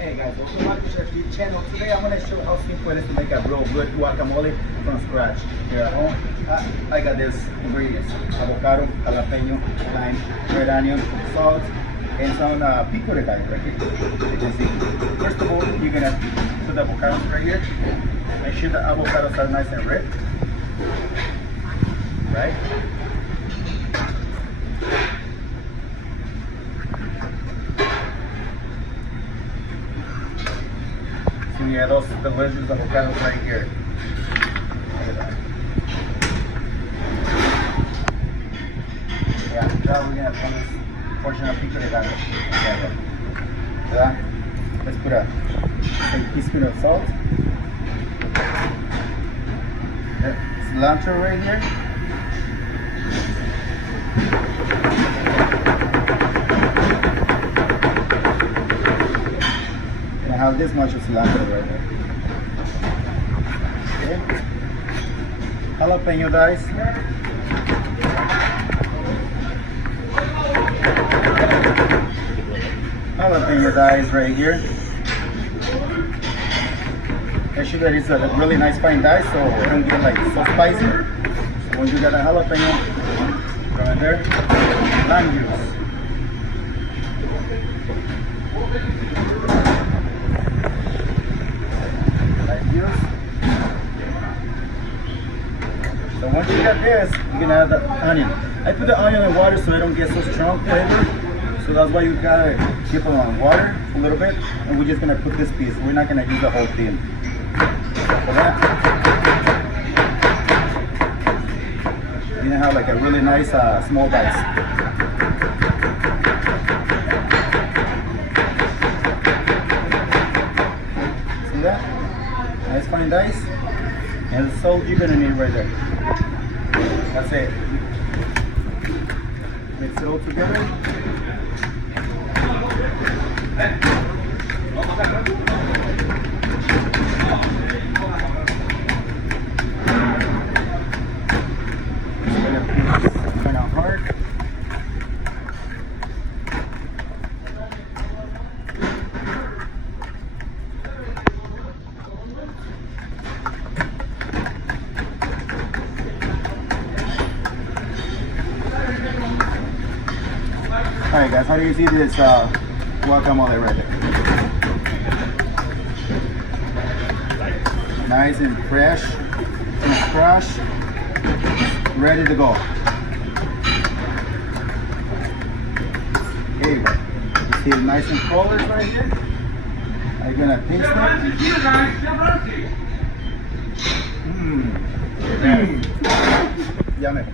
Hey guys, welcome back to the channel. Today I'm going to show you how simple it is to make a real good guacamole from scratch here at home. I got this ingredients: avocado, jalapeño, lime, red onion, salt, and some pico de gallo right here. You can see. First of all, you're going to put the avocados right here. Make sure the avocados are nice and red. Right? So you have those delicious avocados right here. Look at that. Yeah, now we're gonna put this portion of pico de gallo. Let's put a teaspoon of salt. Cilantro right here. And I have this much of cilantro right there. Okay. Jalapeño dice. Jalapeño dice right here. Make sure that it's a really nice fine dice so it don't get like so spicy. So when you got a jalapeno, go in there. Lime juice. Lime juice. So once you got this, you're gonna add the onion. I put the onion in water so it don't get so strong flavor. So that's why you gotta keep it on water a little bit. And we're just gonna put this piece. We're not gonna use the whole thing. For that, you're gonna have like a really nice small dice. See that? Nice fine dice. And the salt you're gonna need right there. That's it. Mix it all together. Kind of hard. Alright guys, how do you see this guacamole right there? Nice and fresh from scratch, ready to go. Okay, you see it nice and colors right here. I'm gonna taste it. Yummy.